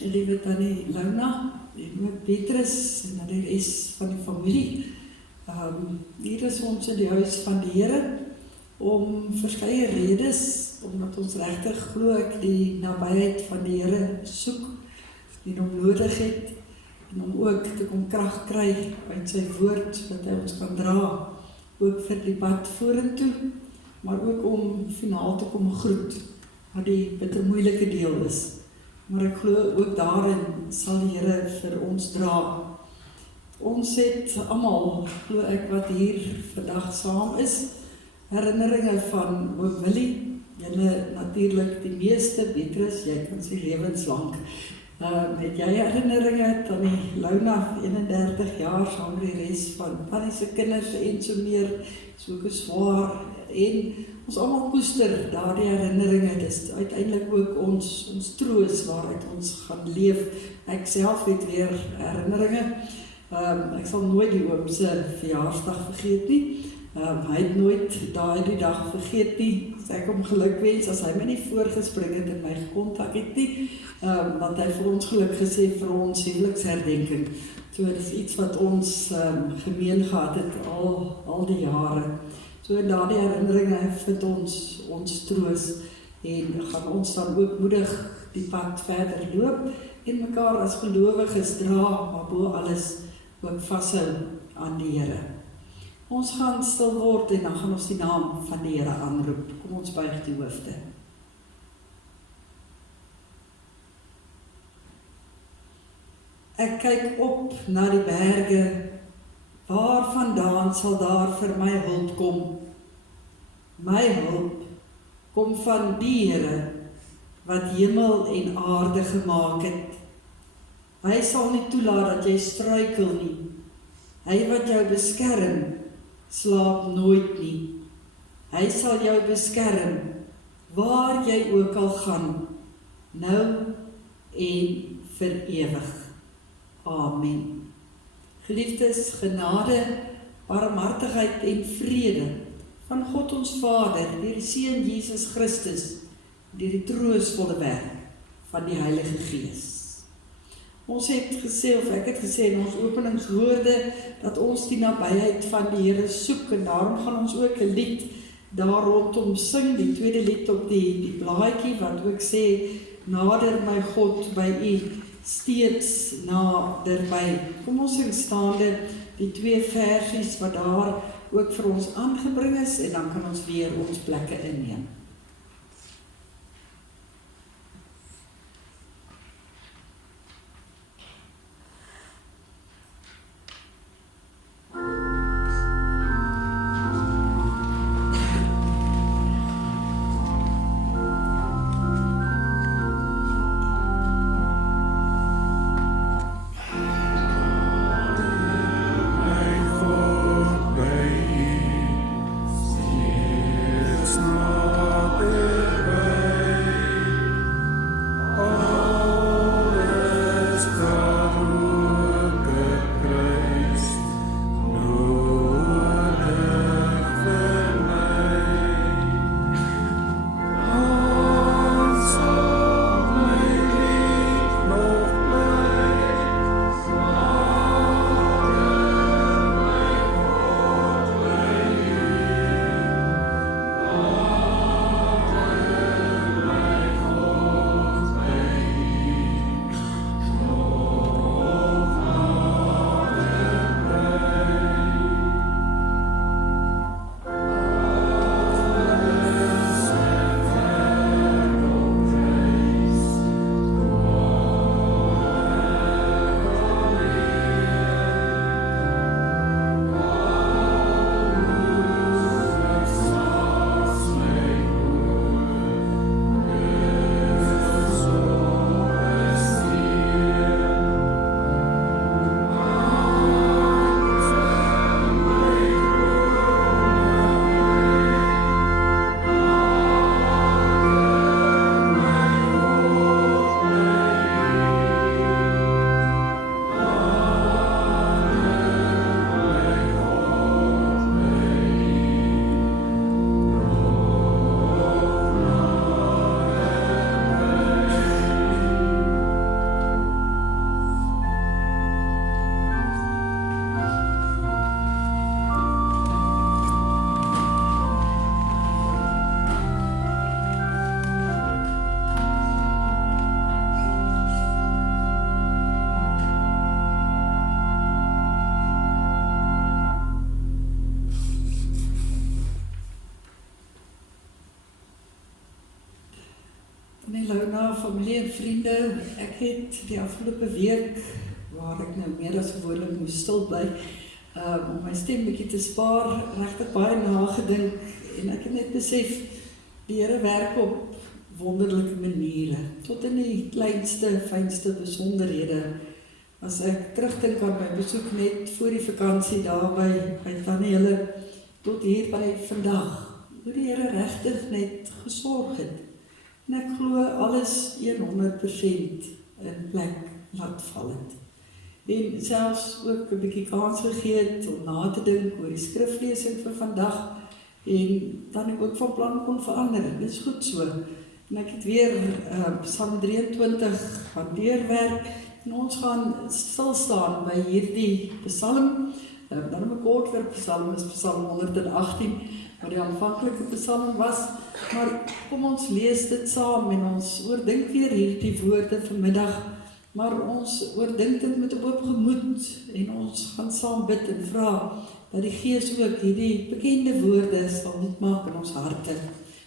Liewe Tannie Lona, en ook Petrus en die res van die familie. Hier is ons in die huis van die Here om verskeie redes, omdat ons regtig glo ek die nabyheid van die Here soek en hom nodig het en om ook te kom krag kry uit sy woord wat hy ons kan dra, ook vir die pad vorentoe, maar ook om finaal te kom groet wat die bitter moeilike deel is. Maar ek glo ook daarin sal die Here vir ons dra. Ons het almal, glo ek, wat hier vandag saam is, herinneringe van oom Willie, julle natuurlik die meeste, Petrus, jy kan sê lewenslang. Het jy herinneringe, Tannie Lona, 31 jaar, saam met die res van Tannie se kinders en so meer, so swaar, en ons almal koester daardie herinneringe, dit is uiteindelik ook ons troos waaruit ons gaan leef. Ek self het weer herinneringe, ek sal nooit die oom se verjaarsdag vergeet nie, hy het nooit die dag vergeet nie, as ek hom geluk wens, as hy my nie voorgespring het en my gekontak het nie, want hy vir ons geluk gesê vir ons huweliksherdenking. So dit is iets wat ons gemeen gehad het al die jare. So in daardie herinneringe vind ons troos en gaan ons dan ook moedig die pad verder loop en mekaar as gelowiges dra, maar bo alles ook vashou aan die Here. Ons gaan stil word en dan gaan ons die naam van die Here aanroep. Kom ons buig die hoofde. Ek kyk op na die berge, waarvandaan sal daar vir my hulp kom? My hulp kom van die Here wat hemel en aarde gemaak het. Hy sal nie toelaat dat jy struikel nie. Hy wat jou beskerm, slaap nooit nie. Hy sal jou beskerm, waar jy ook al gaan, nou en vir ewig. Amen. Geliefdes, genade, barmhartigheid en vrede van God ons Vader, deur die Seun Jesus Christus, deur die troostvolle werk van die Heilige Gees. Ons het gesê, of ek het gesê in ons openingswoorde, dat ons die nabyheid van die Here soek, en daarom gaan ons ook 'n lied daar rondom sing, die tweede lied op die blaadjie, wat ook sê, nader my God by U, steeds naderby. Kom ons sing staande die 2 versies wat daar ook vir ons aangebring is, en dan kan ons weer ons plekke inneem. Steeds not En die Lona, familie en vriende, ek het die afgelope week, waar ek nou meer as gewoonlik moes stil bly, om my stem bietjie te spaar, regtig baie nagedink, en ek het net besef, die Here werk op wonderlike maniere, tot in die kleinste, fynste besonderhede. As ek terugdink aan my besoek net voor die vakansie daar by Tannie, tot hier by vandag, hoe die Here regtig net gesorg het. En ek glo alles 100% in plek laat val het. En selfs ook 'n bietjie kans gegee het om na te dink oor die skriflesing vir vandag, en dan ek ook van plan kon verander. Dit is goed so. En ek het weer Psalm 23 gaan deurwerk, en ons gaan stilstaan by hierdie psalm. Dan 'n kort vir psalm is Psalm 118, wat die aanvanklike psalm was, maar kom ons lees dit saam en ons oordink weer hierdie woorde vanmiddag, maar ons oordink dit met 'n oop gemoed en ons gaan saam bid en vra dat die Gees ook hierdie bekende woorde sal nuut maak in ons harte.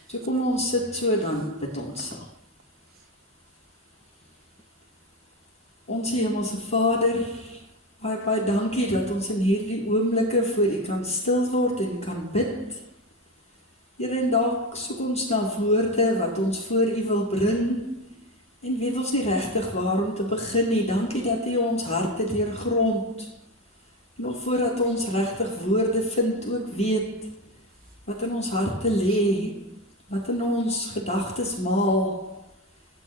So kom ons sit so, dan bid ons saam. Ons Hemelse Vader, baie dankie dat ons in hierdie oomblikke voor U kan stil word en kan bid. Here, en dalk soek ons na woorde wat ons voor U wil bring, en weet ons nie regtig waar om te begin nie. Dankie dat U ons harte deurgrond, nog voordat ons regtig woorde vind, ook weet wat in ons harte lê, wat in ons gedagtes maal.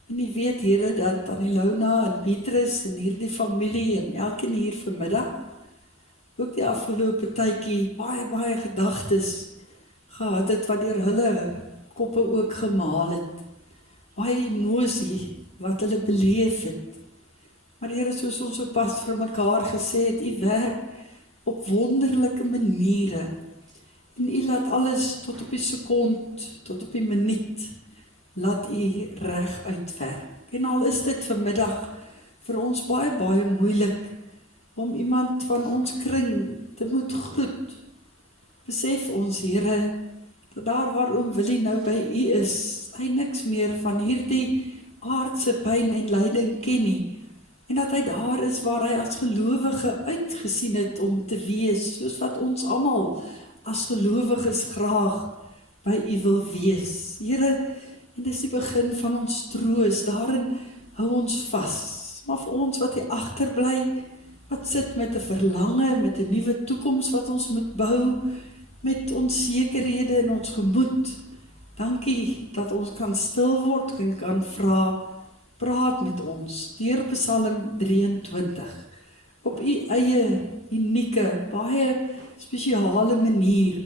En U weet, Here, dat Tannie Lona en Petrus en hierdie familie en elkeen hier vanmiddag, ook die afgelope tydjie, baie gedagtes gehad het wat deur hulle koppe ook gemaal het. Baie emosie wat hulle beleef het. Maar Here, soos ons sopas vir mekaar gesê het, U werk op wonderlike maniere. En U laat alles tot op die sekond, tot op die minuut, laat U reg uitwerk. En al is dit vanmiddag vir ons baie moeilik om iemand van ons kring te moet groet. Besef ons, Here, dat daar waar Oom Willie nou by U is, hy niks meer van hierdie aardse pyn en lyding ken nie. En dat hy daar is waar hy as gelowige uitgesien het om te wees, soos wat ons almal as gelowiges graag by U wil wees. Here, en dis die begin van ons troos, daarin hou ons vas. Maar vir ons wat hier agterbly, wat sit met 'n verlange, met 'n nuwe toekoms wat ons moet bou, met onsekerhede in ons gemoed, dankie dat ons kan stil word en kan vra, praat met ons, deur Psalm 23, op U eie unieke, baie spesiale manier.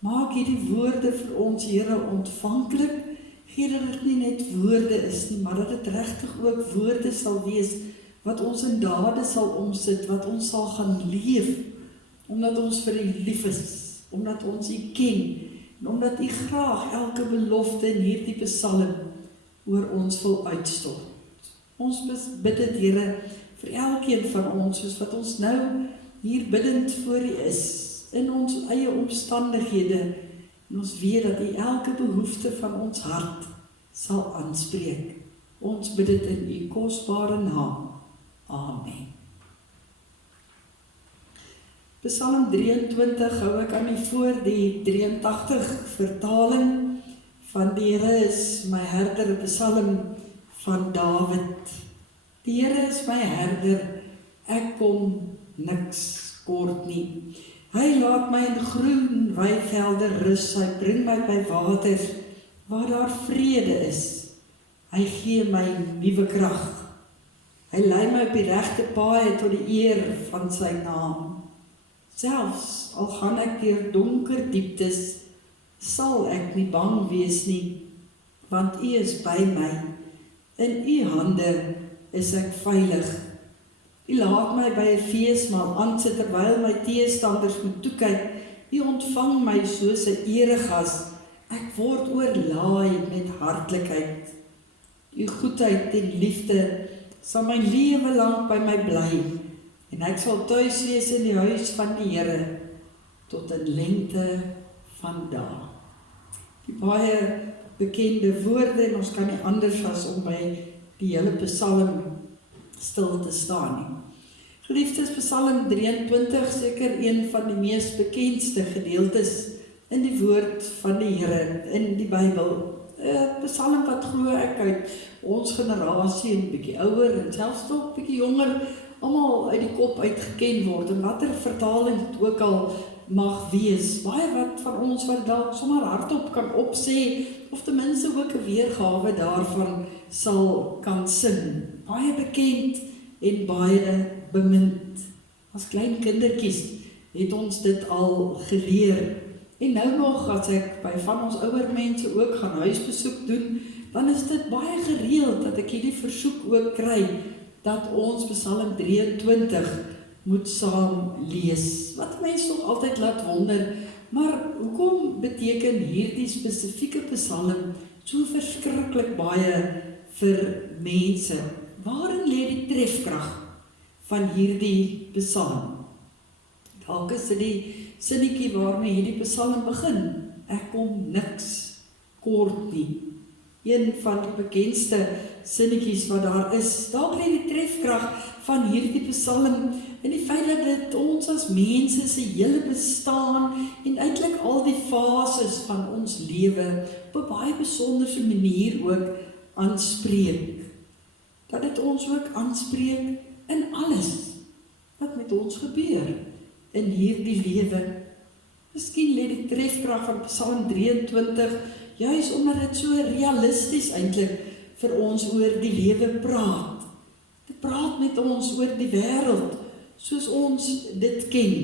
Maak hierdie woorde vir ons, Here, ontvanklik. Gee dat dit nie net woorde is nie, maar dat dit regtig ook woorde sal wees, wat ons in dade sal omsit, wat ons sal gaan leef, omdat ons vir U lief is, omdat ons U ken, en omdat U graag elke belofte in hierdie psalm oor ons wil uitstort. Ons bid dit, Here, vir elkeen van ons, soos wat ons nou hier bidend voor U is, in ons eie omstandighede, en ons weet dat U elke behoefte van ons hart sal aanspreek. Ons bid dit in U kosbare naam. Amen. Psalm 23 hou ek aan U voor, die 83 vertaling van die Here is my herder, 'n psalm van Dawid. Die Here is my herder, ek kom niks kort nie. Hy laat my in groen weivelde rus, hy bring my by waters waar daar vrede is. Hy gee my nuwe krag. Hy lei my op die regte paaie tot die eer van sy naam. Selfs al gaan ek deur donker dieptes, sal ek nie bang wees nie, want U is by my. In U hande is ek veilig. U laat my by 'n feesmaal aansit terwyl my teestanders moet toekyk. U ontvang my soos 'n eregas. Ek word oorlaai met hartlikheid. U goedheid en liefde sal my lewe lank by my bly, en ek sal tuis wees in die huis van die Here tot in lengte van dae. Die baie bekende woorde en ons kan nie anders as om by die hele Psalm stil te staan nie. Geliefdes, Psalm 23, seker een van die mees bekendste gedeeltes in die woord van die Here, in die Bybel. Psalm wat glo ek uit ons generasie en bietjie ouer en selfs toch bietjie jonger, almal uit die kop uitgeken word, en watter vertaling het ook al mag wees. Baie wat van ons wat dalk sommer hardop kan opsê, of ten minste ook 'n weergawe daarvan sal kan sing. Baie bekend en baie bemind. As klein kindertjies het ons dit al geleer. En nou nog, as ek by van ons ouer mense ook gaan huisbesoek doen, dan is dit baie gereeld dat ek hierdie versoek ook kry, dat ons Psalm 23 moet saam lees. Wat mense nog altyd laat wonder, maar hoekom beteken hierdie spesifieke Psalm so verskriklik baie vir mense? Waarin lê die trefkrag van hierdie Psalm? Dalk is dit die sinnetjie waarmee hierdie Psalm begin. Ek kom niks kort nie. Een van die bekendste sinnetjies wat daar is. Dalk lê die trefkrag van hierdie Psalm in die feit dat dit ons as mense se hele bestaan en eintlik al die fases van ons lewe op 'n baie besonderse manier ook aanspreek. Dat dit ons ook aanspreek in alles wat met ons gebeur in hierdie lewe. Miskien lê die trefkrag van Psalm 23 juis omdat dit so realisties eintlik vir ons oor die lewe praat. Dit praat met ons oor die wêreld soos ons dit ken.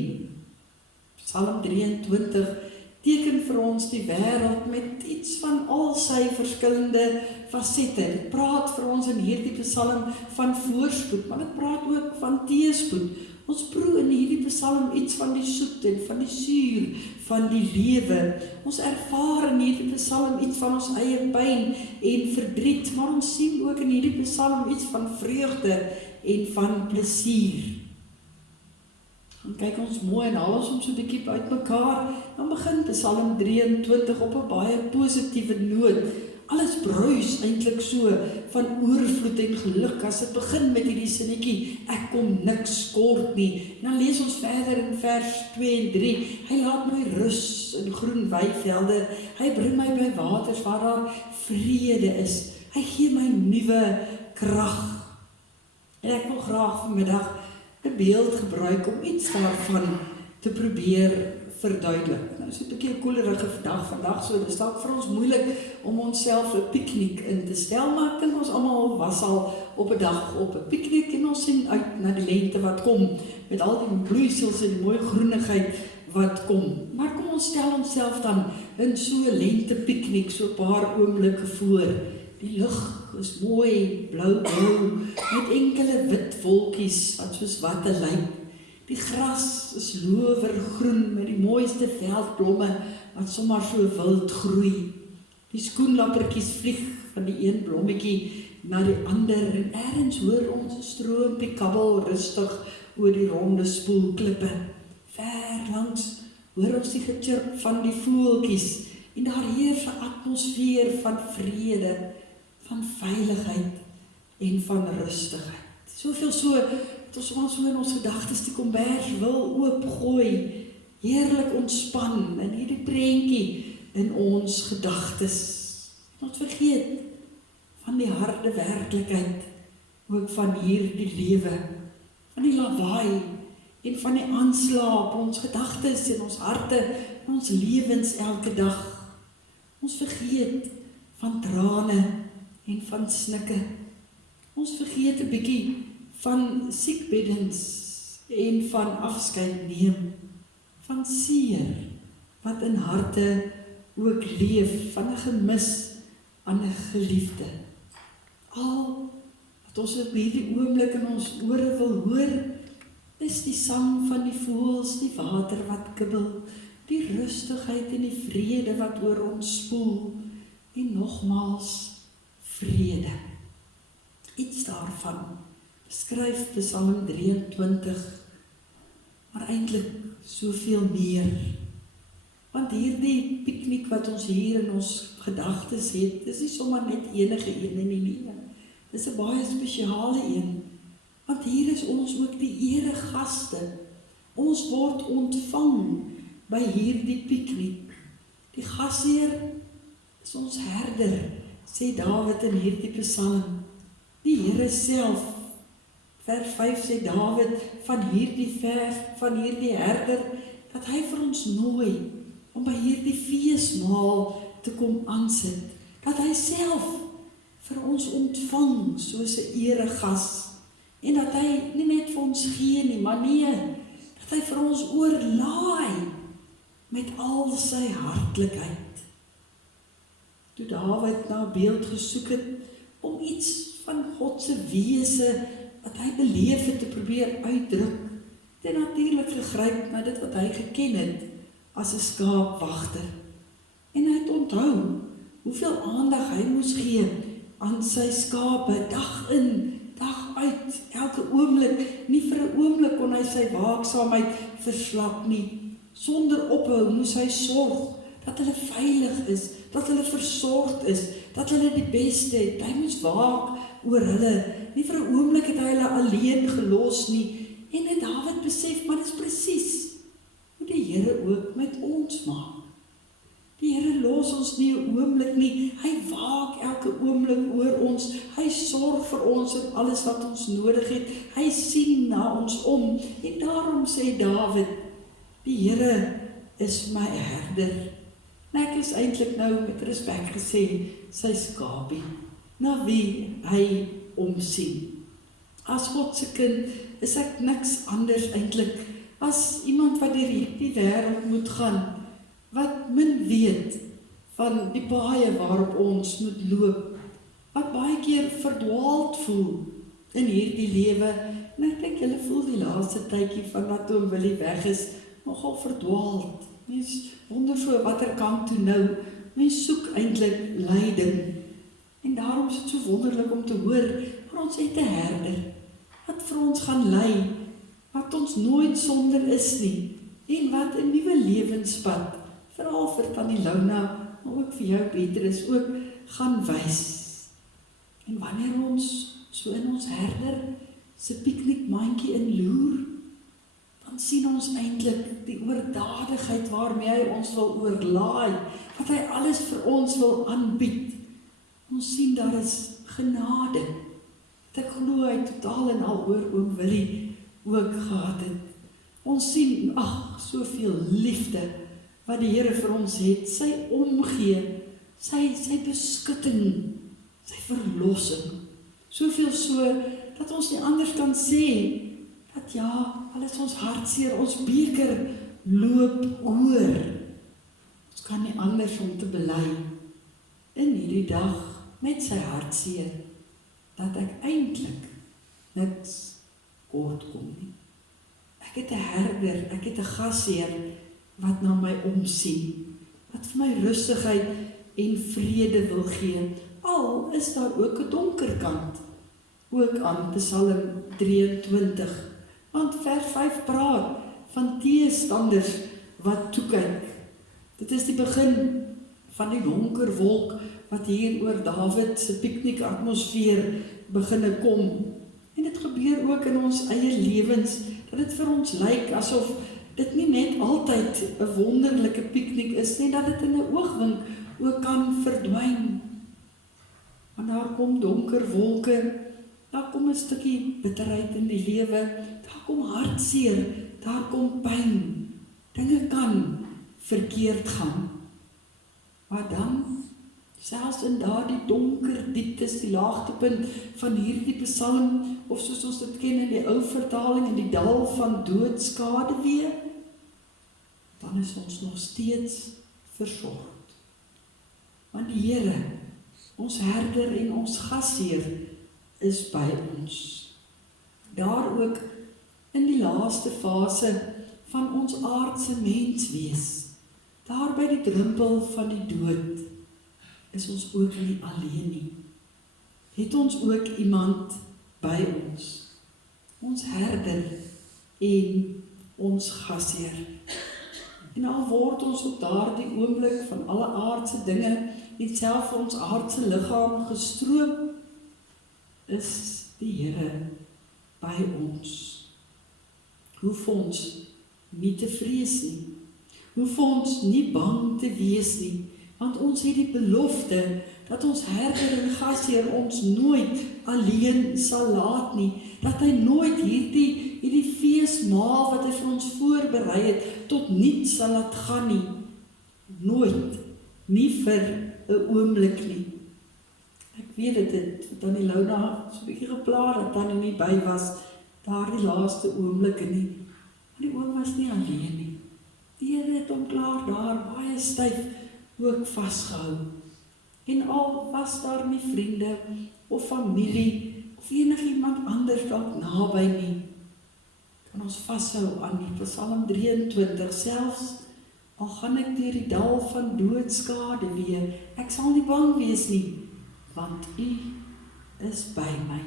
Psalm 23 teken vir ons die wêreld met iets van al sy verskillende fasette. Dit praat vir ons in hierdie Psalm van voorspoed, maar dit praat ook van teëspoed. Ons proe in hierdie Psalm iets van die soet en van die suur van die lewe. Ons ervaar in hierdie Psalm iets van ons eie pyn en verdriet, maar ons sien ook in hierdie Psalm iets van vreugde en van plesier. Dan kyk ons mooi en haal ons so 'n bietjie uitmekaar, dan begin Psalm 23 op 'n baie positiewe noot. Alles bruis eintlik so van oorvloed en geluk as dit begin met hierdie sinnetjie, ek kom niks kort nie. En dan lees ons verder in vers 2 en 3, hy laat my rus in groen weivelde, hy bring my by waters waar daar vrede is, hy gee my nuwe krag. En ek wil graag vanmiddag 'n beeld gebruik om iets daarvan te probeer verduidelik. Nou is 'n bietjie 'n koelerige dag vandag, so dis dalk vir ons moeilik om onsself 'n piknik in te stel, maar ek dink ons almal was al op 'n dag op 'n piknik en ons sien uit na die lente wat kom, met al die bloeisels en die mooi groenigheid wat kom. Maar kom ons stel onsself dan in so 'n lente piknik so 'n paar oomblikke voor. Die lug is mooi blou-blou met enkele wit wolkies wat soos watte lyk. Die gras is lowergroen met die mooiste veldblomme wat sommer so wild groei. Die skoenlappertjies vlieg van die een blommetjie na die ander en ergens hoor ons 'n stroompie kabbel rustig oor die ronde spoelklippe. Ver langs hoor ons die gechirp van die voeltjies en daar heers 'n atmosfeer van vrede, van veiligheid en van rustigheid. Soveel so dat ons maar so in ons gedagtes die kombers wil oopgooi, heerlik ontspan in hierdie prentjie in ons gedagtes. Ons vergeet van die harde werklikheid, ook van hierdie lewe, van die lawaai en van die aanslaap, ons gedagtes en ons harte en ons lewens elke dag. Ons vergeet van trane en van snikke. Ons vergeet 'n bietjie van siekbeddens en van afskeid neem, van seer wat in harte ook leef, van 'n gemis aan 'n geliefde. Al wat ons op hierdie oomblik in ons ore wil hoor, is die sang van die voëls, die water wat kibbel, die rustigheid en die vrede wat oor ons spoel, en nogmaals vrede. Iets daarvan beskryf Psalm 23, maar eintlik soveel meer. Want hierdie piknik wat ons hier in ons gedagtes het, dis nie sommer net enige een nie. Dis 'n baie spesiale een. Want hier is ons ook die eregaste. Ons word ontvang by hierdie piknik. Die gasheer is ons herder, sê Dawid in hierdie psalm. Die Here self, vers 5 sê Dawid van hierdie vers, van hierdie herder, dat hy vir ons nooi om by hierdie feesmaal te kom aansit. Dat hy self vir ons ontvang soos 'n eregas. En dat hy nie net vir ons gee nie, maar nee, dat hy vir ons oorlaai met al sy hartlikheid. Toe Dawid na 'n beeld gesoek het om iets van God se wese wat hy beleef het te probeer uitdruk, het hy natuurlik gegryp na dit wat hy geken het as 'n skaapwagter. En hy het onthou hoeveel aandag hy moes gee aan sy skape, dag in, dag uit, elke oomblik. Nie vir 'n oomblik kon hy sy waaksaamheid verslap nie. Sonder ophou moes hy sorg dat hulle veilig is, dat hulle versorgd is, dat hulle die beste het. Hy moes waak oor hulle. Nie vir 'n oomblik het hy hulle alleen gelos nie. En het Dawid besef, maar dit is presies hoe die Here ook met ons maak. Die Here los ons nie 'n oomblik nie. Hy waak elke oomblik oor ons. Hy sorg vir ons en alles wat ons nodig het. Hy sien na ons om. En daarom sê Dawid, die Here is my herder. En ek is eintlik nou met respek gesê, sy skapie, na wie hy omsien. As God se kind is ek niks anders eintlik as iemand wat deur hierdie wêreld moet gaan, wat min weet van die paaie waarop ons moet loop, wat baie keer verdwaald voel in hierdie lewe. En ek dink julle voel die laaste tydjie van dat oom Willie weg is, nogal verdwaald. Mens wonder so watter kant toe nou. Mens soek eintlik leiding. En daarom is dit so wonderlik om te hoor, maar ons het 'n herder wat vir ons gaan lei, wat ons nooit sonder is nie, en wat 'n nuwe lewenspad, veral vir Tannie Louna, maar ook vir jou Petrus, ook gaan wys. En wanneer ons so in ons herder se piknikmandjie inloer, dan sien ons eintlik die oordadigheid waarmee hy ons wil oorlaai, wat hy alles vir ons wil aanbied. Ons sien daar is genade. Ek glo hy totaal en al oor oom Willie ook gehad het. Ons sien, soveel liefde wat die Here vir ons het, sy omgee, sy beskutting, sy verlossing. Soveel so, dat ons nie anders kan sê, dat ja, al is ons hartseer, ons beker loop oor. Ons kan nie anders om te bely in hierdie dag met sy hartseer, dat ek eintlik niks kort kom nie. Ek het 'n herder, ek het 'n gasheer wat na my omsien, wat vir my rustigheid en vrede wil gee, al is daar ook 'n donker kant, ook aan Psalm 23, want vers 5 praat van teestanders wat toekyk. Dit is die begin van die donker wolk wat hier oor Dawid se piknik atmosfeer beginne kom. En dit gebeur ook in ons eie lewens, dat dit vir ons lyk asof dit nie net altyd 'n wonderlike piknik is nie, dat dit in 'n oogwink ook kan verdwyn. Want daar kom donker wolke, daar kom 'n stukkie bitterheid in die lewe, daar kom hartseer, daar kom pyn. Dinge kan verkeerd gaan. Maar dan, selfs in daardie donker dieptes, die laagtepunt van hierdie psalm, of soos ons dit ken in die ou vertaling, in die dal van doodskadewee, dan is ons nog steeds versorgd. Want die Here, ons herder en ons gasheer, is by ons. Daar ook in die laaste fase van ons aardse menswees, daar by die drempel van die dood, is ons ook nie alleen nie. Het ons ook iemand by ons herder en ons gasheer. En al word ons op daardie oomblik van alle aardse dinge en self ons aardse liggaam gestroop, is die Here by ons. Hoef ons nie te vrees nie, hoef ons nie bang te wees nie, want ons het die belofte dat ons Herder en Gasheer ons nooit alleen sal laat nie, dat hy nooit hierdie feesmaal wat hy vir ons voorberei het, tot niets sal laat gaan nie. Nooit, nie vir 'n oomblik nie. Ek weet dit, wat Tannie Louna so 'n bietjie gepla dat Tannie nie by was, daardie laaste oomblikke nie. Maar die oom was nie alleen nie. Die Here het hom klaar daar baie styf ook vasgehou. En al was daar nie vriende of familie of enigiemand anders dalk naby nie, kan ons vashou aan die Psalm 23, selfs al gaan ek deur die dal van doodskade weer, ek sal nie bang wees nie, want U is by my.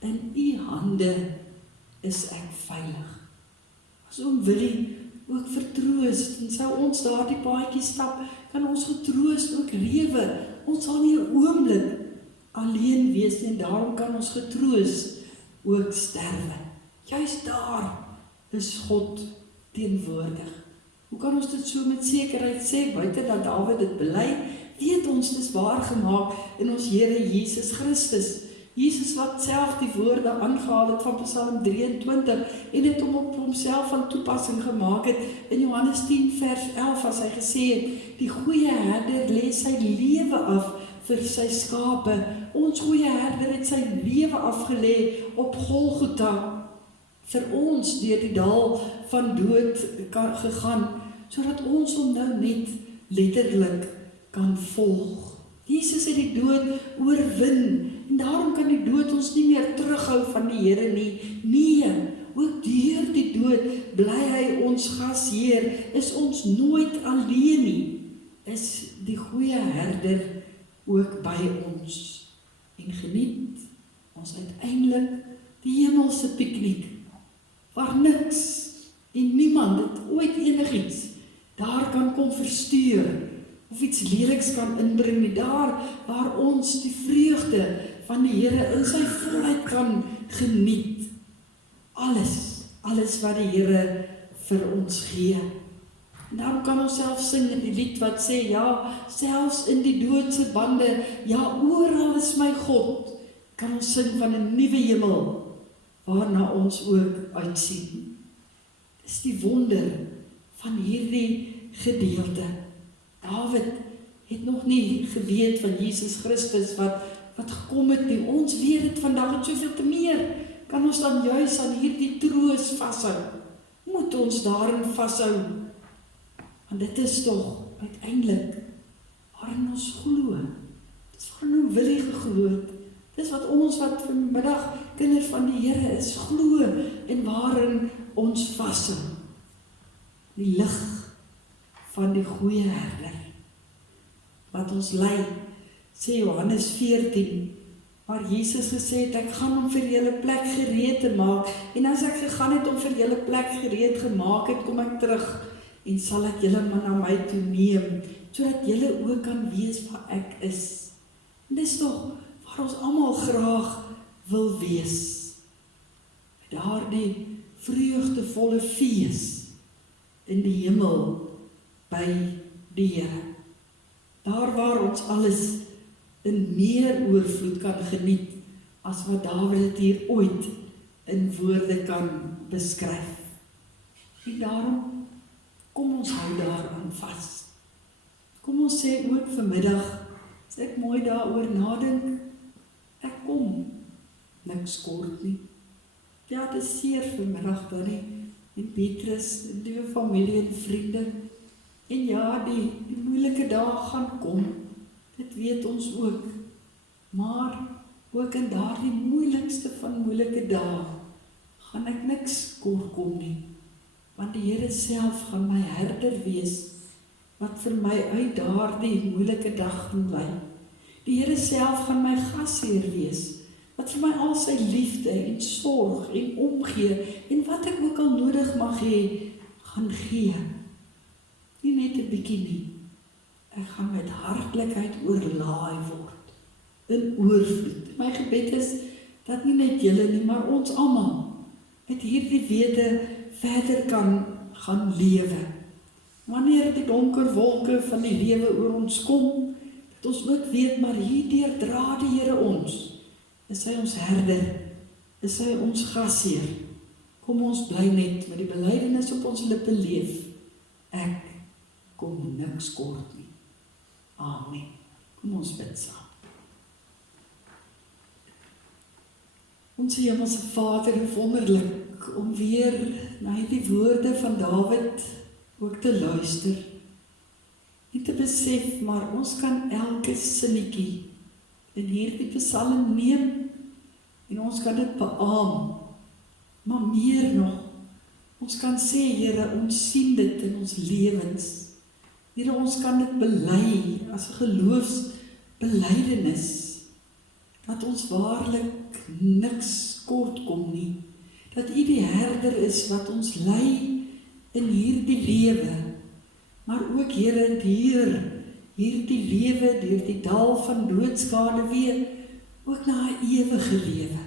In U hande is ek veilig. As oom Willie ook vertroos, en sou ons daardie paadjie stap, kan ons getroost ook lewe. Ons sal nie 'n oomblik alleen wees nie, en daarom kan ons getroos ook sterwe. Juist daar is God teenwoordig. Hoe kan ons dit so met sekerheid sê, buite dat Dawid dit bely, weet ons dis waar gemaak in ons Here Jesus Christus. Jesus wat self die woorde aangehaal het van Psalm 23 en het hom op homself van toepassing gemaak het in Johannes 10 vers 11 as hy gesê het, die goeie herder lê sy lewe af vir sy skape. Ons goeie herder het sy lewe afgelê op Golgotha vir ons deur die dal van dood gegaan, sodat ons hom nou net letterlik kan volg. Jesus het die dood oorwin, en daarom kan die dood ons nie meer terughou van die Here nie. Nee, ook deur die dood bly hy ons gasheer, is ons nooit alleen nie, is die goeie herder ook by ons, en geniet ons uiteindelik die hemelse piknik, waar niks en niemand het ooit enigiets daar kan kom verstuur, of iets leliks kan inbring nie, daar waar ons die vreugde van die Here in sy volheid kan geniet. Alles wat die Here vir ons gee. En daarom kan ons self sing in die lied wat sê, ja, selfs in die doodse bande, ja, oral is my God, kan ons sing van 'n nuwe hemel, waarna ons ook uitsien. Dis die wonder van hierdie gedeelte. Dawid het nog nie geweet van Jesus Christus wat gekom het nie. Ons weet dit vandag en soveel te meer. Kan ons dan juis aan hierdie troos vashou? Moet ons daarin vashou? Want dit is tog uiteindelik waarin ons glo. Dis waarin ons Willie geglo het. Dis wat ons wat vanmiddag kinders van die Here is, glo en waarin ons vashou. Die lig van die goeie herder wat ons lei, sê Johannes 14, waar Jesus gesê het, ek gaan om vir julle plek gereed te maak, en as ek gegaan het om vir julle plek gereed gemaak het, kom ek terug, en sal ek julle maar na my toe neem, sodat julle ook kan wees waar ek is. En dis tog waar ons almal graag wil wees. Daardie vreugdevolle fees in die hemel by die Here. Daar waar ons alles in meer oorvloed kan geniet, as wat Dawid het hier ooit in woorde kan beskryf. En daarom, kom ons hou daaraan vas. Kom ons sê ook vanmiddag, as ek mooi daaroor nadink, ek kom, niks kort nie. Ja, dit is seer vanmiddag dan nie, en Petrus, en die familie en vriende, en ja, die moeilike dae gaan kom, dit weet ons ook, maar ook in daardie moeilikste van moeilike dae, gaan ek niks kort kom nie, want die Here self gaan my herder wees, wat vir my uit daardie moeilike dag gaan lei. Die Here self gaan my gasheer wees, wat vir my al sy liefde en sorg en omgee, en wat ek ook al nodig mag hê, gaan gee. nie net 'n bietjie nie. Ek gaan met hartlikheid oorlaai word, in oorvloed. My gebed is, dat nie net julle nie, maar ons almal, met hierdie wete verder kan gaan lewe. Wanneer die donker wolke van die lewe oor ons kom, dat ons ook weet, maar hierdeur dra die Here ons. Is hy ons herder, is hy ons gasheer. Kom ons bly net met die belydenis op ons lippe leef. Ek kom niks kort nie. Amen. Kom ons bid saam. Onse Hemelse Vader, wonderlik om weer na die woorde van Dawid ook te luister. En te besef, maar ons kan elke sinnetjie in hierdie psalm neem en ons kan dit beamoen. Maar meer nog, ons kan sê, Here, ons sien dit in ons lewens. Here, ons kan dit bely as 'n geloofsbelydenis, dat ons waarlik niks kort kom nie, dat U die herder is wat ons lei in hierdie lewe, maar ook, Here, deur hierdie lewe, deur die dal van doodskade weer, ook na 'n ewige lewe.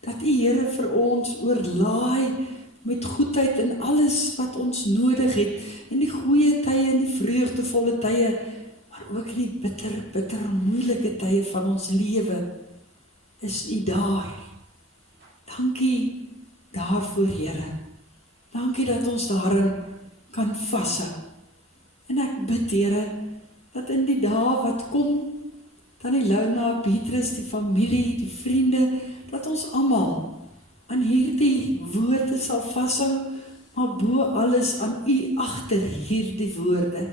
Dat U, Here, vir ons oorlaai met goedheid in alles wat ons nodig het, in die goeie tye, in die vreugdevolle tye, maar ook in die bitter moeilike tye van ons lewe, is U daar. Dankie daarvoor, Here. Dankie dat ons daarin kan vashou. En ek bid, Here, dat in die dae wat kom, Tannie Luna, Petrus, die familie, die vriende, dat ons almal aan hierdie woorde sal vashou, maar bo alles aan U agter hierdie woorde,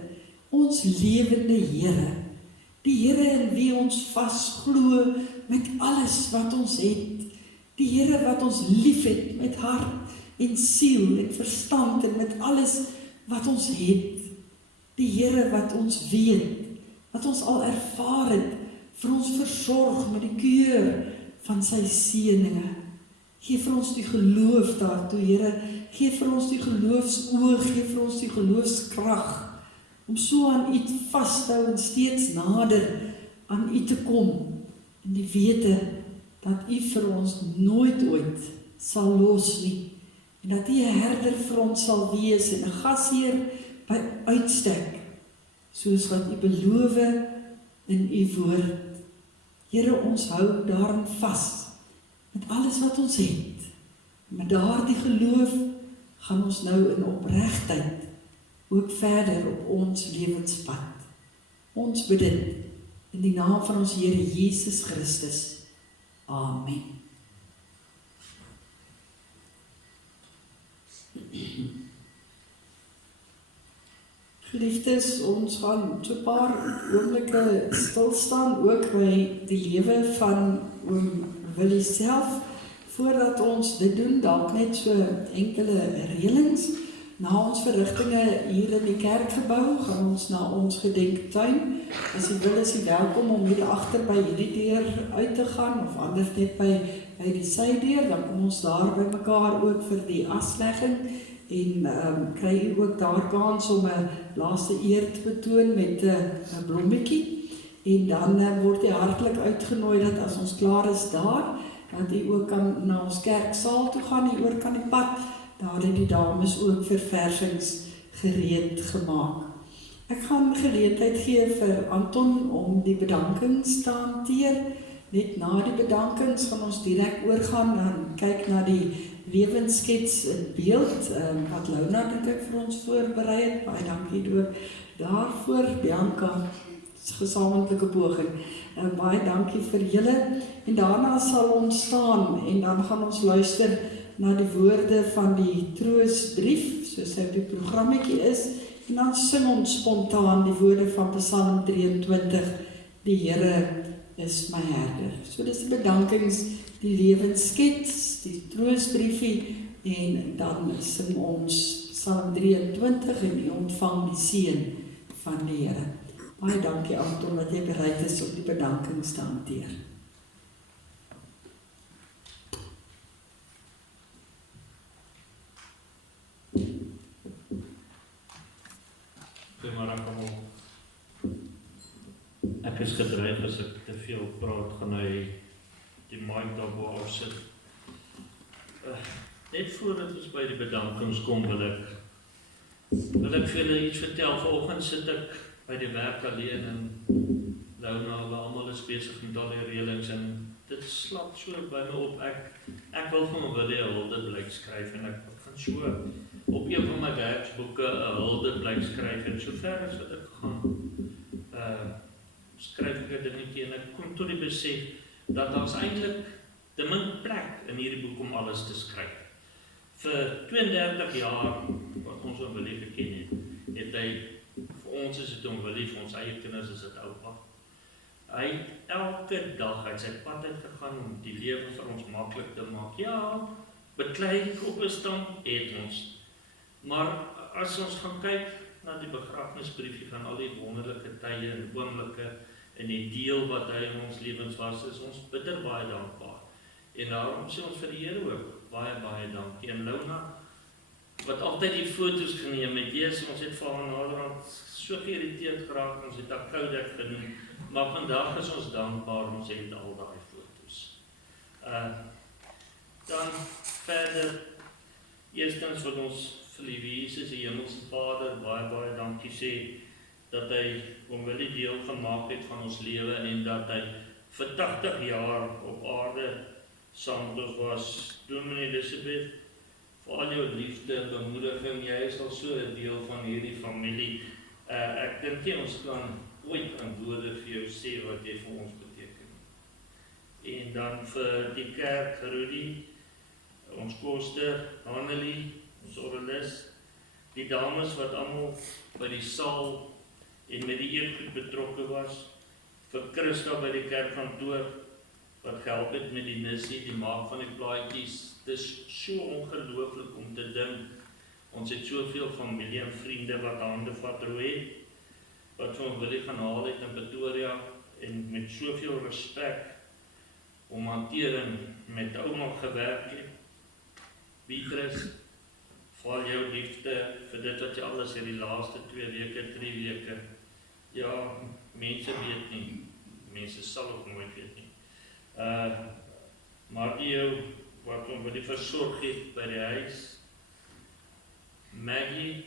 ons lewende Here, die Here in wie ons vasglo met alles wat ons het, die Here wat ons lief het met hart en siel en verstand en met alles wat ons het, die Here wat ons weet, wat ons al ervaar het, vir ons versorg met die keur van sy seëninge. Gee vir ons die geloof daartoe, Here, gee vir ons die geloofsoog, gee vir ons die geloofskrag, om so aan U vas te hou en steeds nader aan U te kom, en die wete dat U vir ons nooit ooit sal los nie, en dat U 'n herder vir ons sal wees, en 'n gasheer by uitstek, soos wat U beloof in U woord. Here, ons hou daarin vas, met alles wat ons het. Met daardie geloof gaan ons nou in opregtheid ook verder op ons lewenspad. Ons bid dit in die naam van ons Here Jesus Christus. Amen. Geliefdes, ons gaan so 'n paar oomblikke stil staan ook by die lewe van oom Willie self. Voordat ons dit doen, dalk net so enkele reëlings. Na ons verrigtinge hier in die kerkgebou, gaan ons na ons gedenktuin. As jy wil, is jy welkom om hier agter by hierdie deur uit te gaan, of anders net by die sydeur, dan kom ons daar by mekaar ook vir die aslegging, en kry jy ook daar kans om 'n laaste eer te betoon met 'n blommetjie, en dan word jy hartlik uitgenooi dat as ons klaar is daar, dat jy ook kan na ons kerksaal toe gaan, hier oor kan die pad. Daar het die dames ook verversings gereed gemaak. Ek gaan geleentheid gee vir Anton om die bedankings te hanteer. Net na die bedankings gaan ons direk oorgaan en kyk na die lewensskets in beeld, wat Luna dink ek vir ons voorberei het. Baie dankie ook daarvoor, Bianca, gesamentlike poging. Baie dankie vir julle. En daarna sal ons staan en dan gaan ons luister na die woorde van die troostbrief, soos hy op die programmetjie is, en dan sing ons spontaan die woorde van Psalm 23, die Here is my herder. So dis die bedankings, die lewensskets, die troostbriefie, en dan sing ons Psalm 23 en u ontvang die seën van die Here. Baie dankie Anton dat jy bereid is om die bedankings te hanteer. is gedreig as ek te veel praat, gaan hy die mic daarbo afsit. Net voordat ons by die bedankings kom, wil ek vir julle iets vertel. Vanoggend sit ek by die werk alleen en Lona, hulle almal is besig met al die reëlings en dit slap so by my op. Ek wil van my Willie 'n huldeblyk skryf en ek gaan so op een van my werksboeke 'n huldeblyk skryf en sover as wat ek gaan skryf ek 'n dingetjie en ek kom tot die besef dat daar's eintlik te min plek in hierdie boek om alles te skryf. Vir 32 jaar wat ons oom Willie geken het hy, vir ons is dit oom Willie, vir ons eie kinders is dit oupa. Hy het elke dag uit sy pad uitgegaan om die lewe vir ons maklik te maak. Ja, beklei op 'n stamp het ons. Maar as ons gaan kyk na die begrafnisbriefie van al die wonderlike tye en oomblikke en die deel wat hy in ons lewens was, is ons bitter baie dankbaar. En daarom sê ons vir die Here ook baie dankie. En Lona, wat altyd die foto's geneem het, ons het vir haar naderhand so geïrriteerd geraak, ons het haar Kodak genoem, maar vandag is ons dankbaar, ons het al daai foto's. Dan verder, eerstens wat ons vir die Jesus, die Hemelse Vader, baie dankie sê, dat hy oom Willie deel gemaak het van ons lewe en dat hy vir 80 jaar op aarde saam met ons was. Dominee Elisabeth, vir al jou liefde en bemoediging, jy is al so 'n deel van hierdie familie. Ek dink ons kan ooit in woorde vir jou sê wat jy vir ons beteken. En dan vir die kerk, Rudy, ons koster, Annelie, ons orgelis, die dames wat almal by die saal en met die eetgoed betrokke was, vir Christa by die kerkkantoor, wat gehelp het met die nissie, die maak van die plaatjies. Dit is so ongelooflik om te dink. Ons het soveel familie en vriende wat hande vat, Roe, wat vir Willie gaan haal het in Pretoria, en met soveel respek om hantering met ouma gewerk het. Beatrice, vir jou liefde, vir dit wat jy alles in die laaste 2 weke, 3 weke, ja, mense weet nie, mense sal ook nooit weet nie. Maar die jou, wat ons die versorg het by die huis, Maggie,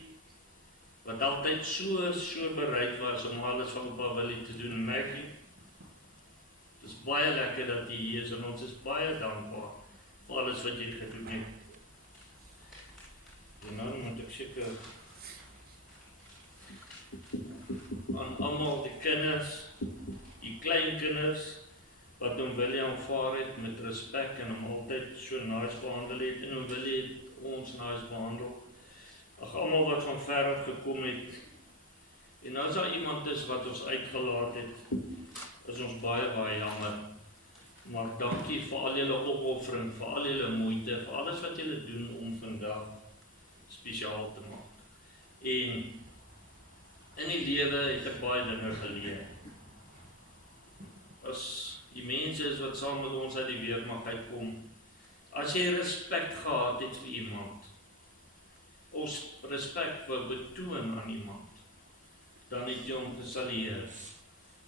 wat altyd so bereid was om alles van opa Willie te doen, Maggie, het is baie lekker dat jy hier is en ons is baie dankbaar vir alles wat jy gedoen het. En nou moet ek seker aan almal die kinders, die kleinkinders, wat oom Willie aanvaar het met respek en hom altyd so nice behandel het, en oom Willie het ons nice behandel. Almal wat van ver af gekom het, en as daar iemand is wat ons uitgelaat het, is ons baie jammer. Maar dankie vir al julle opoffering, vir al julle moeite, vir alles wat julle doen om vandag spesiaal te maak. En in die lewe het ek baie dinge geleer. As die mense is wat saam met ons uit die weermag uitkom, as jy respek gehad het vir iemand, ons respek wil betoon aan iemand, dan het jy hom gesalueer.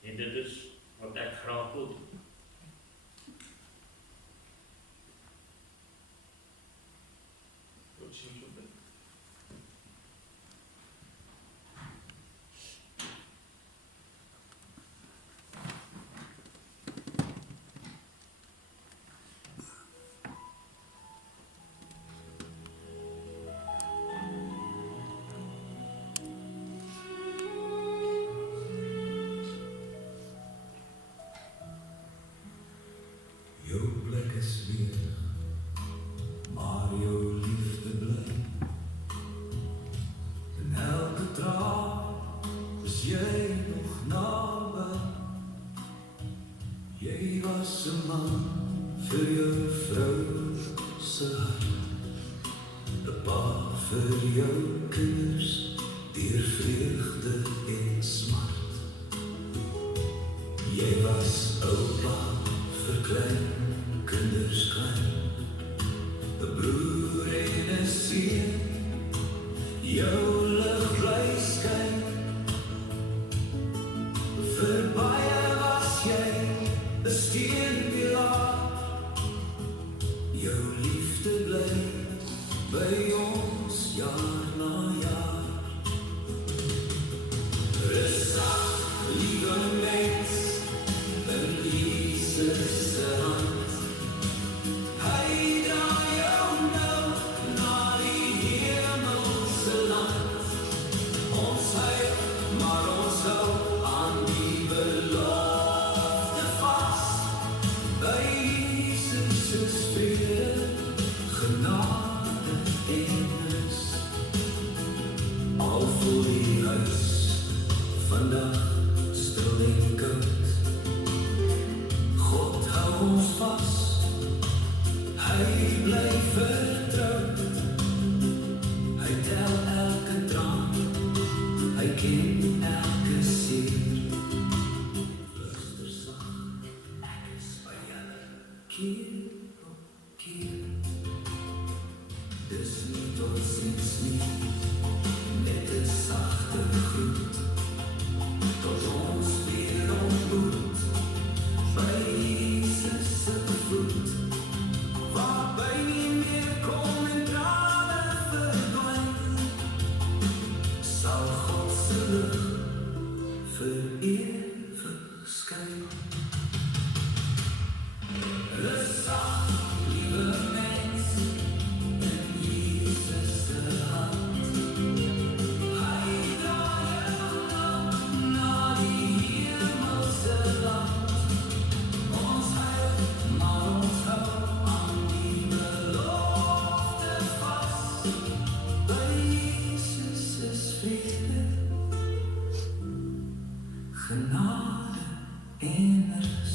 En dit is wat ek graag wil doen. Tot ziens op dit. Jou lig bly skyn vir baie jaar na jaar. Rustig, liewe mens, in Jesus se hand. Hy draai jou nou na die hemelse land. Ons huil, maar ons hou aan die belofte vas. By Jesus is vrede, genade en rus. Al voor die huis, vandag stil en koud. God hou ons vas, hy bly vertrou. Hy tel elke traan, hy ken elke seer. Luister sag, ek is by julle keer op keer. Dis nie tot ziens nie, net 'n sagte groet. Tot ons weer ontmoet, by Jesus se voet. Waarby nie meer kom en trane verdwyn, sal God se lig vir ewig skyn. Rustig, liewe mens, in Jesus se hand. Hy draai jou nou na die hemelse land. Ons huil, maar ons hou aan die belofte vas. By Jesus is vrede, genade en rus.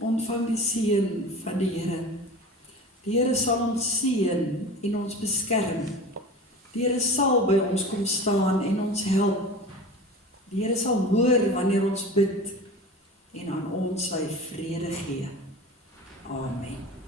Ontvang die seën van die Here. Die Here sal ons seën en ons beskerm. Die Here sal by ons kom staan en ons help. Die Here sal hoor wanneer ons bid en aan ons sy vrede gee. Amen.